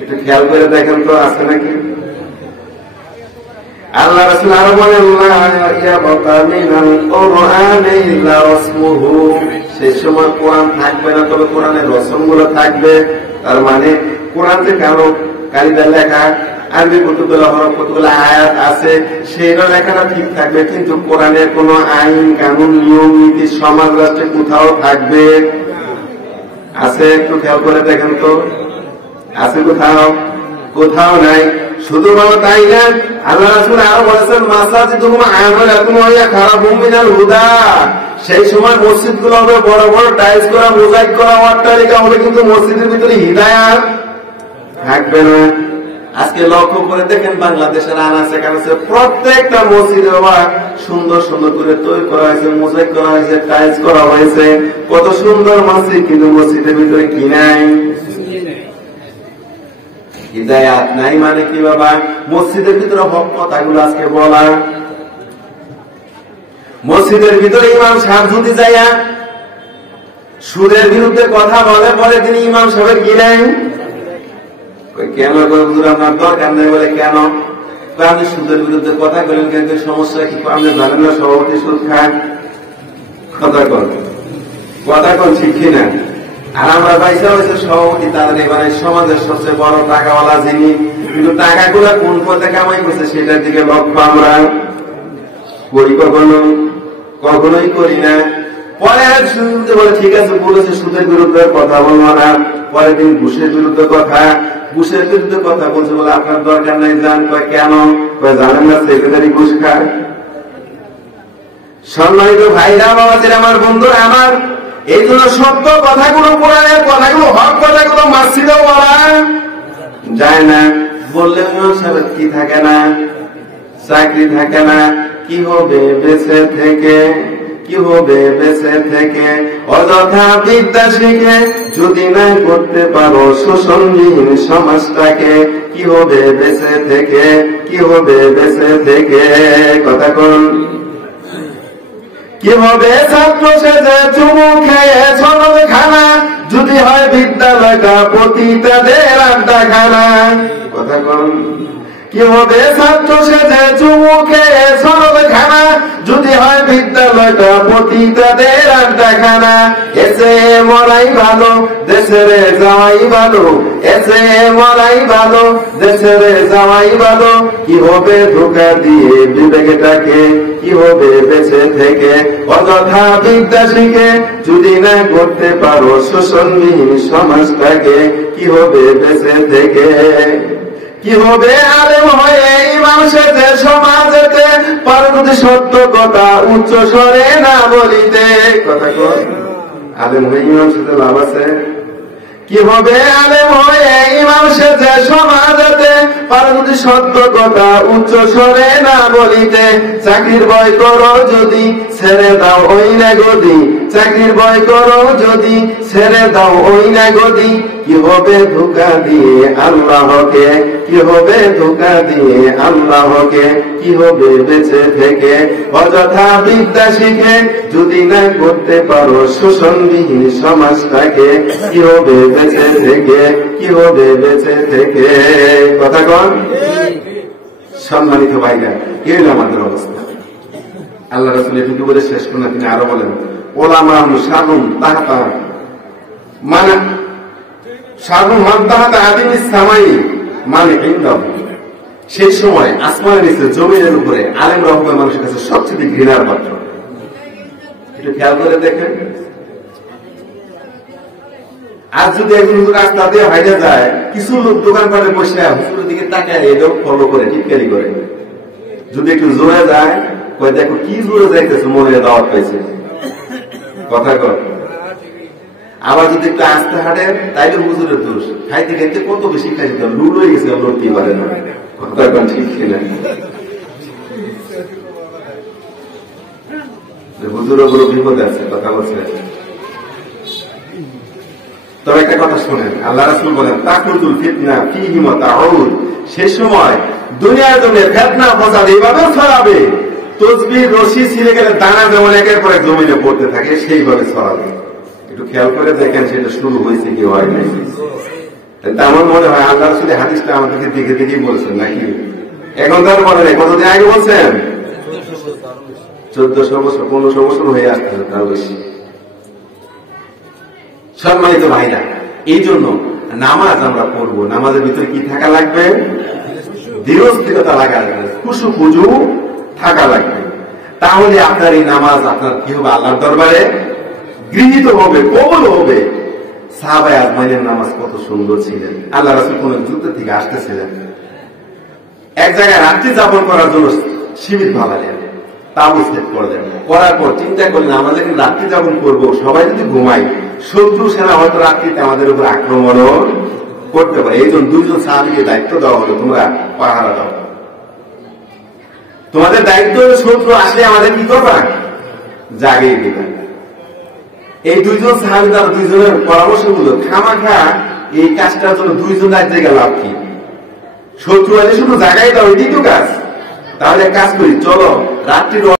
একটু খেয়াল করে দেখেন তো আছে নাকি? আল্লাহ রাসূল আরো বলেন, সেই সময় কোরআন থাকবে না, তবে কোরআনের রসম গুলো থাকবে। তার মানে কোরআন যে কারো কালিদার লেখা, আরবি কতগুলো হরফ, কতগুলো আয়াত আছে, সেইটা লেখাটা ঠিক থাকবে, কিন্তু কোরআনের কোন আইন কানুন নিয়ম নীতি সমাজ রাষ্ট্রে কোথাও থাকবে? আছে? একটু খেয়াল করে দেখেন তো, আছে কোথাও? কোথাও নাই। শুধু বলো তাই না, আল্লাহ রাসূল আরো বলেছেন, মাসাজিদুহুম আমালাতুম ওয়া ইয়া খারাবুম মিনাল হুদা। সেই সময় মসজিদ গুলো হবে বড় বড় টাইলস করা, মোজাইক করা, অট্টালিকা হবে, কিন্তু মসজিদের ভিতরে হিদায়াত থাকবে না। আজকে লক্ষ্য করে দেখেন, বাংলাদেশের আনাচে কানাচে প্রত্যেকটা মসজিদে বাবা সুন্দর সুন্দর করে তৈরি করা হয়েছে, মোজাইক করা হয়েছে, টাইলস করা হয়েছে, কত সুন্দর মসজিদ, কিন্তু মসজিদের ভিতরে কি নাই? হিদায়াত নাই। মানে কি বাবা? মসজিদের ভিতরে হক কথাগুলো আজকে বলা, মসজিদের ভিতরে ইমাম সাহেব যদি যাইয়া সুদের বিরুদ্ধে কথা বলে, পরে তিনি ইমাম সাহেবের কি নাই? কেন আপনার দরকার নেই বলে, কেন? আপনি সুদের বিরুদ্ধে কথা বলেন, কিন্তু সমস্যা কি? আপনি জানেন না সভাপতি সুদ খান? কথা কন শিখি না। আর আমরা পয়সা হয়েছে সভাপতি, তাদের এবারে সমাজের সবচেয়ে বড় টাকাওয়ালা যিনি, কিন্তু টাকাগুলো কোন পথে কামাই করছে সেটার দিকে লক্ষ্য আমরা করি কখনোই করি না। পরে বলে ঠিক আছে, বলেছে সুদের বিরুদ্ধে কথা বলবো না, পরের দিন ঘুষের বিরুদ্ধে কথা, ঘুষের বিরুদ্ধে কথা বলছে, বলে আপনার দরকার নেই যান। কেন? জানেন না সেক্রেটারি ঘুষ খায়। সম্মানিত ভাইরা, বাবাজিরা, আমার বন্ধুরা আমার, এই জন্য সত্য কথাগুলো, কোরআনের কথাগুলো, হক কথাগুলো মসজিদেও বলা যায় না। বললে সাহেব কি থাকে না? চাকরি থাকে না। কি হবে বেঁচে থেকে? কি হবে বেঁচে থেকে? অযথা বিদ্যা শিখে যদি না করতে পারো শোষণহীন সমাজটাকে, কি হবে বেঁচে থেকে? কি হবে বেঁচে থেকে? কথা কোন? কি হবে ছাত্র সেজে চুমু খেয়ে সনদ খানা, যদি হয় বিদ্যালয়টা পতিতাদের আড্ডাখানা? কথা কোন? কি হবে ছাত্র সেজে চুমু খেয়ে সনদ খানা, যদি হয় বিদ্যালয়টা পতিতাদের আড্ডাখানা? এসে মরাই ভালো, দেশের যাওয়াই ভালো, এসে মরাই ভালো, দেশের যাওয়াই ভালো। কি হবে ধোঁকা দিয়ে বিবেকটাকে? কি হবে বেঁচে থেকে? অযথা বিদ্যা শিখে যদি না করতে পারো শোষণহীন সমাজটাকে, কি হবে বেঁচে থেকে? কি হবে আলেম হয়ে ইমাম সেজে সমাজেতে, পারো যদি সত্য কথা উচ্চ স্বরে না বলিতে? কথা কর, আলেম হয়ে ইমাম সেজে লাভ আছে? কি হবে আলেম হয়ে ইমাম সেজে সমাজেতে, পারো যদি সত্য কথা উচ্চ স্বরে না বলিতে? চাকরির ভয় করো যদি ছেড়ে দাও ওই না গদি, চাকরির ভয় করো যদি ছেড়ে দাও ওই না গদি। কি হবে ধোঁকা দিয়ে আল্লাহকে? কি হবে ধোঁকা দিয়ে আল্লাহকে? কি হবে বেঁচে থেকে? অযথা বিদ্যা শিখে যদি না করতে পারো শোষণবিহীন সমাজটাকে, কি হবে বেঁচে থেকে? কি হবে বেঁচে থেকে? কথা কন। সম্মানিত ভাইরা, এই আমাদের অবস্থা। আল্লাহ রাসূল এটুকু বলে শেষ করেন, তিনি আরো বলেন, ওলামা শারুন তাহতা, মানে শারুন মান তাহতা আদিমিস সামাই মানে ইনদাহু। সেই সময় আসমানের নিচে জমিনের উপরে আলেম রহমান মানুষের কাছে সবচেয়ে ঘৃণার পাত্র। একটু খেয়াল করে দেখেন, আজ যদি একজন রাস্তা দিয়ে হাইটে যায়, কিছু লোক দোকানপাটে বসে হুজুরের দিকে তাকায়, এটাও ফলো করে, টিটকারি করে। যদি একটু জোরে যায়, কয় দেখো কি জোরে যাইতেছে, মনে দাওয়াত পাইছে। কথা কর। আবার যদি একটু আস্তে হাঁটে, তাইলে হুজুরের দোষ। খাইতে খাইতে কত বেশি খাইতে লুল হয়ে গেছে, লড়তে পারে না। কথা কন ঠিক কিনা? হুজুরের বড় বিপদে আছে, কথা বলছে। তবে একটা কথা শোনেন, আল্লাহ রাসূল বলেন, তাকুতুল ফিতনা ফীহি মাতাউল। সেই সময় দুনিয়ার জন্য ফিতনা ফসাদ এইভাবে ছড়াবে, তসবির রশি ছিঁড়ে গেলে দানা যেমন একের পর এক জমিনে পড়তে থাকে, সেইভাবে ছড়াবে। একটু খেয়াল করে দেখেন, সেটা শুরু হয়েছে কি হয় নাই? আমার মনে হয় আল্লাহ রাসূলের হাদিসটা আমাদেরকে দেখে দেখেই বলছেন নাকি? এখন তো আর বলে নাই, কতদিন আগে বলছেন? 1400 বছর 1500 বছর হয়ে আসতেছে, তার বেশি। সম্মানিত ভাইরা, এই জন্য নামাজ আমরা পড়বো, নামাজের ভিতরে কি থাকা লাগবে? দৃঢ়স্থিরতা লাগা লাগবে, খুশু খুজু থাকা লাগবে। তাহলে আপনার এই নামাজ আপনার কি হবে? আল্লাহর দরবারে গৃহীত হবে, কবুল হবে। সাহাবায়ে আজমাইনের নামাজ কত সুন্দর ছিলেন। আল্লাহ রাসূল কোন যুদ্ধ থেকে আসতেছিলেন, এক জায়গায় রাত্রি যাপন করার জন্য সীমিত ভাবালেন, তাও সেট করলেন। করার পর চিন্তা করলেন, আমরা যখন রাত্রি যাপন করবো, সবাই যদি ঘুমাই, শত্রু সেনা হয়তো রাত্রিতে আমাদের উপর আক্রমণ করতে পারে। এই জন্য 2 জন সাহাবীকে দায়িত্ব দেওয়া হলো, তোমরা পাহারা দাও। তোমাদের দায়িত্ব হলো শত্রু আসলে আমাদের কি করবা? জাগিয়ে দিবা। এই 2 জন সাহাবী তারা 2 জনের পরামর্শ হলো, খামাখা এই কাজটার জন্য 2 জন রাত জেগে লাভ কি? শত্রু আসলে শুধু জাগাই দাও, এটাই তো কাজ। তাহলে কাজ করি, চলো রাত্রির